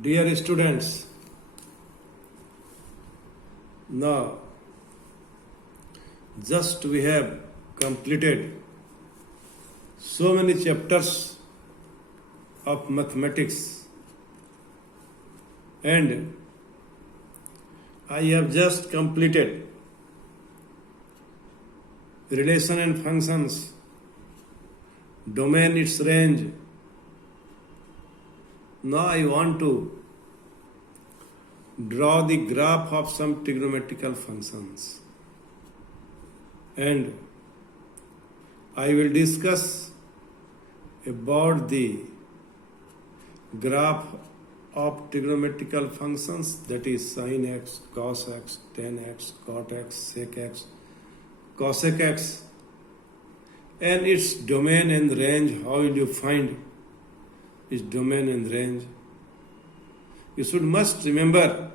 Dear students, now just we have completed so many chapters of mathematics, and I have just completed relation and functions, domain, its range. Now I want to draw the graph of some trigonometrical functions, and I will discuss about the graph of trigonometrical functions, that is sin x, cos x, tan x, cot x, sec x, cosec x, and its domain and range. How will you find its domain and range? You must remember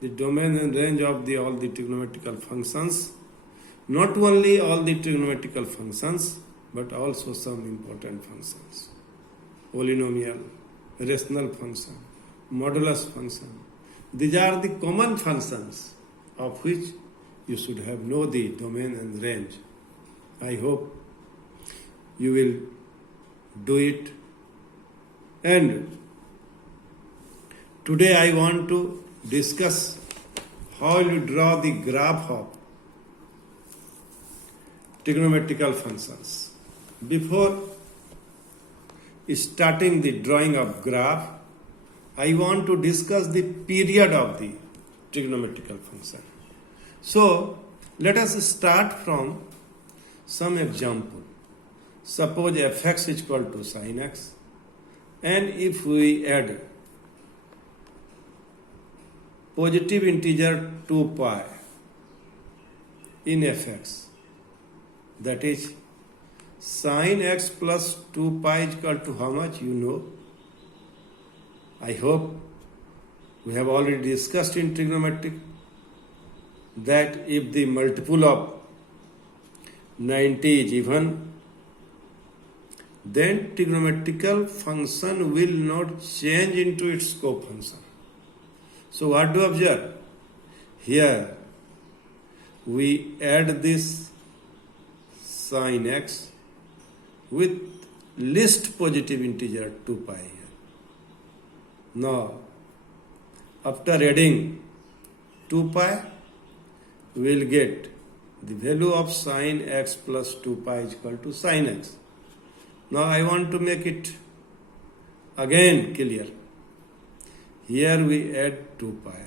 the domain and range of all the trigonometrical functions. Not only all the trigonometrical functions, but also some important functions. Polynomial, rational function, modulus function. These are the common functions of which you should have know the domain and range. I hope you will do it. And today I want to discuss how you draw the graph of trigonometrical functions. Before starting the drawing of graph, I want to discuss the period of the trigonometrical function. So let us start from some example. Suppose fx is equal to sin x, and if we add positive integer 2 pi in fx, that is sin x plus 2 pi is equal to how much? You know. I hope we have already discussed in trigonometry that if the multiple of 90 is even, then trigonometrical function will not change into its co-function. So what do you observe? Here we add this sin x with least positive integer 2 pi here. Now, after adding 2 pi, we will get the value of sin x plus 2 pi is equal to sin x. Now I want to make it again clear. Here we add 2 pi,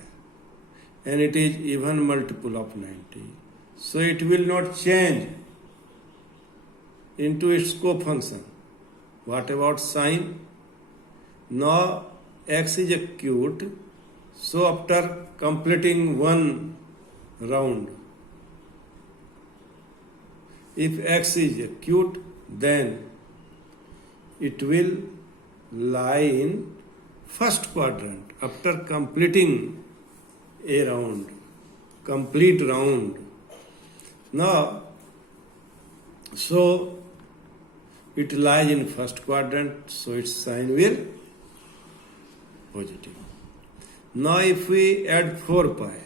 and it is even multiple of 90. So it will not change into its co-function. What about sin? Now x is acute, so after completing one round, if x is acute, then it will lie in first quadrant after completing a round, complete round. Now, so it lies in first quadrant, so its sign will positive. Now if we add 4 pi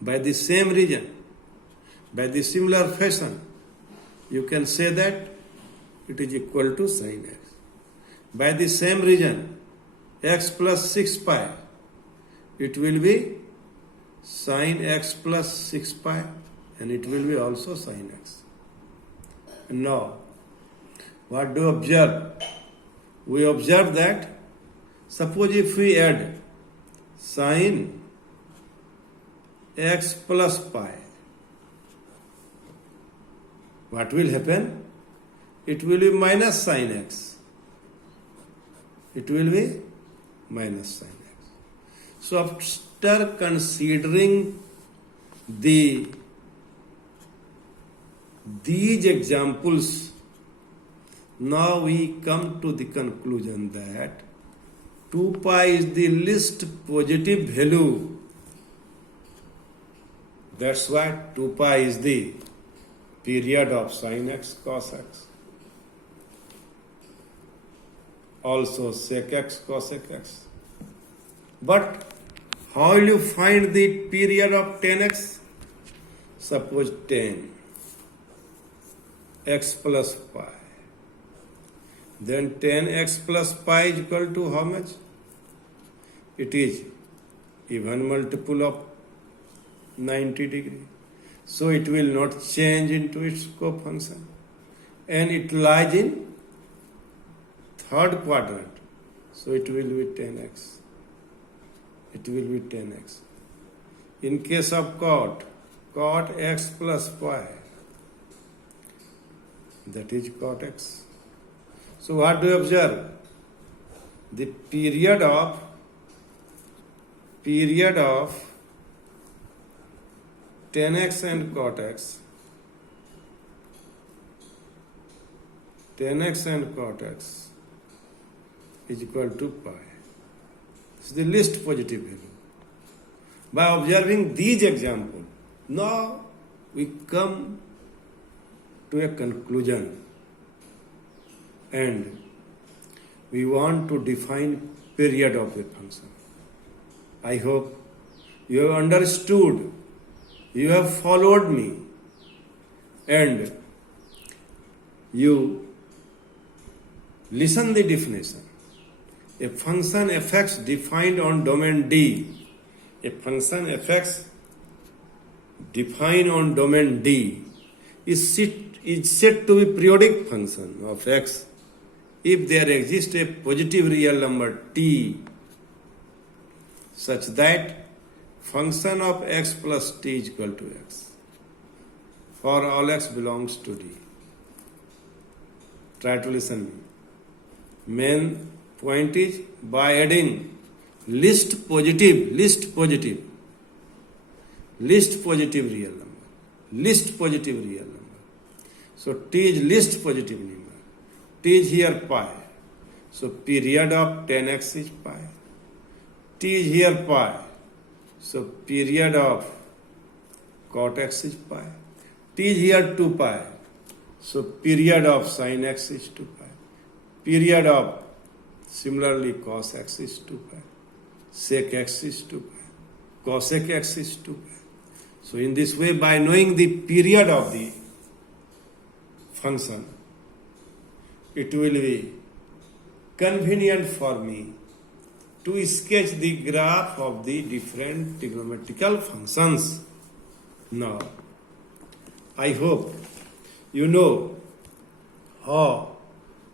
by the same region, by the similar fashion, you can say that it is equal to sin x. By the same region, x plus 6 pi, it will be sin x plus 6 pi, and it will be also sin x. And now, what do we observe? We observe that suppose if we add sin x plus pi, what will happen? It will be minus sin x. It will be minus sin x. So after considering these examples, now we come to the conclusion that 2 pi is the least positive value. That's why 2 pi is the period of sin x, cos x. Also sec x, cosec x. But how will you find the period of 10x? Suppose 10 x plus pi. Then 10x plus pi is equal to how much? It is even multiple of 90 degree. So it will not change into its cofunction. And it lies in third quadrant. So it will be 10x. It will be 10x. In case of cot x plus pi, that is cot x. So what do you observe? The period of 10x and cot x, 10x and cot x is equal to pi. This is the least positive value. By observing these examples, now we come to a conclusion and we want to define period of a function. I hope you have understood, you have followed me, and you listen the definition. A function fx defined on domain D. A function fx defined on domain D is said to be periodic function of x if there exists a positive real number t such that function of x plus t is equal to x for all x belongs to D. Try to listen me. Main point is by adding least positive real number. So t is least positive number. T is here pi. So period of 10x is pi. T is here pi. So period of cot x is pi. T is here 2 pi. So period of sin x is 2 pi. Period of similarly cos x is 2 pi. Sec x is 2 pi. Cosec x is 2 pi. So in this way, by knowing the period of the function, it will be convenient for me to sketch the graph of the different trigonometrical functions. Now, I hope you know how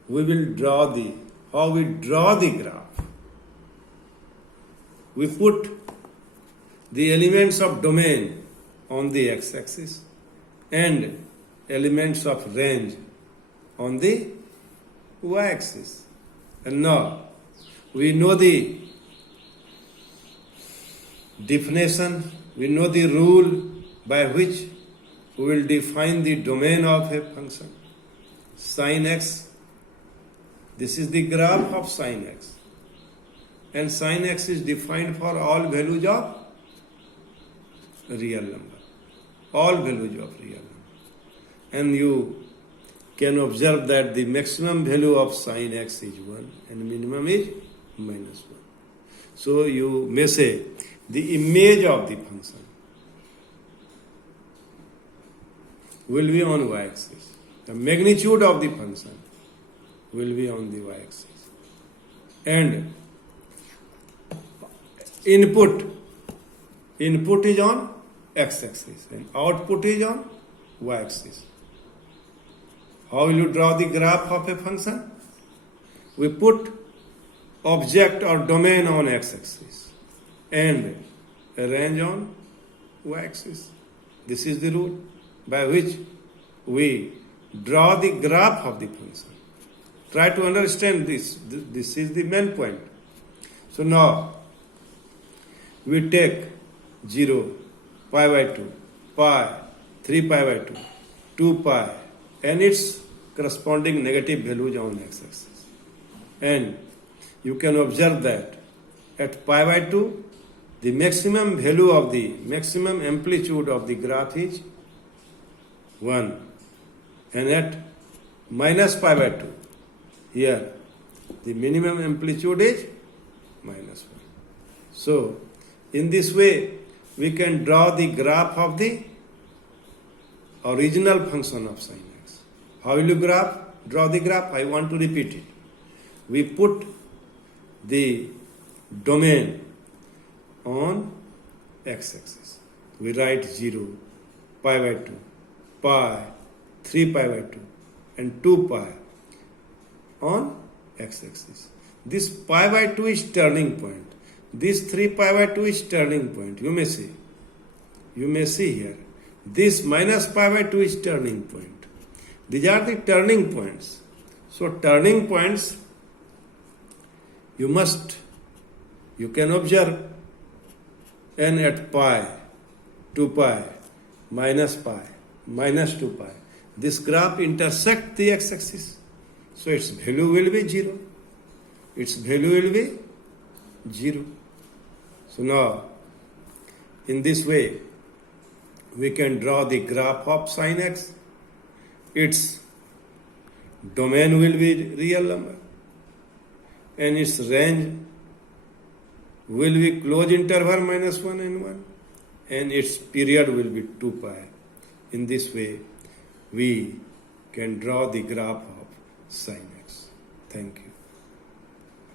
we draw the graph. We put the elements of domain on the x-axis and elements of range on the y-axis. And now we know the definition, we know the rule by which we will define the domain of a function. Sin x, this is the graph of sin x. And sin x is defined for all values of real number. All values of real number. And you can observe that the maximum value of sin x is 1 and minimum is minus 1. So you may say the image of the function will be on y-axis. The magnitude of the function will be on the y-axis. And input is on x-axis and output is on y-axis. How will you draw the graph of a function? We put object or domain on x-axis and a range on y-axis. This is the rule by which we draw the graph of the function. Try to understand this. This is the main point. So now we take 0, pi by 2, pi, 3 pi by 2, 2 pi, and its corresponding negative values on x-axis. And you can observe that at pi by 2, the maximum value of the maximum amplitude of the graph is 1. And at minus pi by 2, here the minimum amplitude is minus 1. So, in this way, we can draw the graph of the original function of sin x. How will you draw the graph? I want to repeat it. We put the domain on x-axis. We write 0, pi by 2, pi, 3 pi by 2, and 2 pi on x-axis. This pi by 2 is turning point. This 3 pi by 2 is turning point. You may see here. This minus pi by 2 is turning point. These are the turning points. So turning points, you can observe n at pi, 2 pi, minus 2 pi. This graph intersects the x-axis. So its value will be 0. Its value will be 0. So now, in this way, we can draw the graph of sin x. Its domain will be real number and its range will be closed interval minus 1 and 1 and its period will be 2 pi. In this way, we can draw the graph of sin x. Thank you.